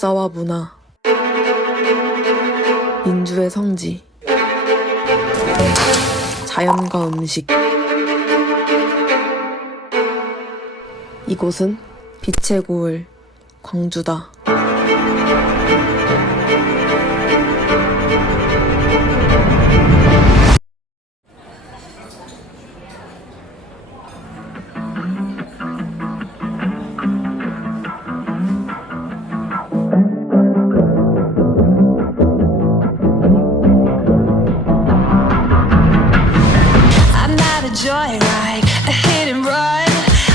역사와 문화, 민주의 성지, 자연과 음식. 이곳은 빛의 고을, 광주다. Joyride, a hit and run.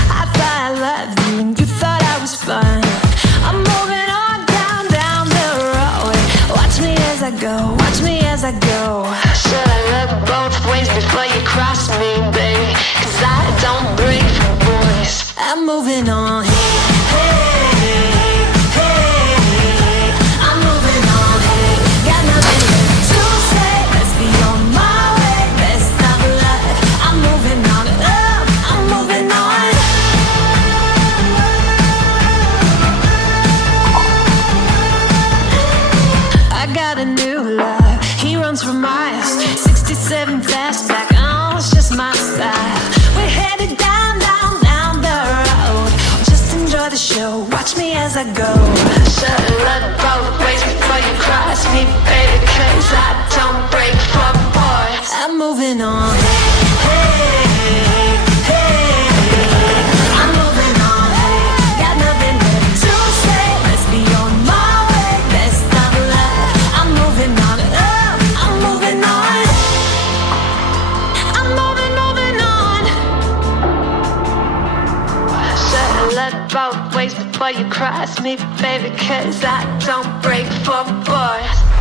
I thought I loved you and you thought I was fun. I'm moving on down the road. Watch me as I go, watch me as I go. Should I look both ways before you cross me, baby? Cause I don't break for boys. I'm moving on. I'm moving on. Got nothing left to say. Let's be on my way. Best of luck. I'm moving on. I'm moving on. I got a new love. He runs for miles. 67 fastback. Oh, it's just my style. We're headed down the road. Just enjoy the show. Watch me as I go. Should've looked both ways before you cross me, baby. Cause I don't break for boys. I'm moving on. I'm moving on. Got nothing left to say. Let's be on my way. Best of luck. I'm moving on. I'm moving on. I'm moving on. Should've looked both ways before you cross me, baby. Cause I don't break for boys.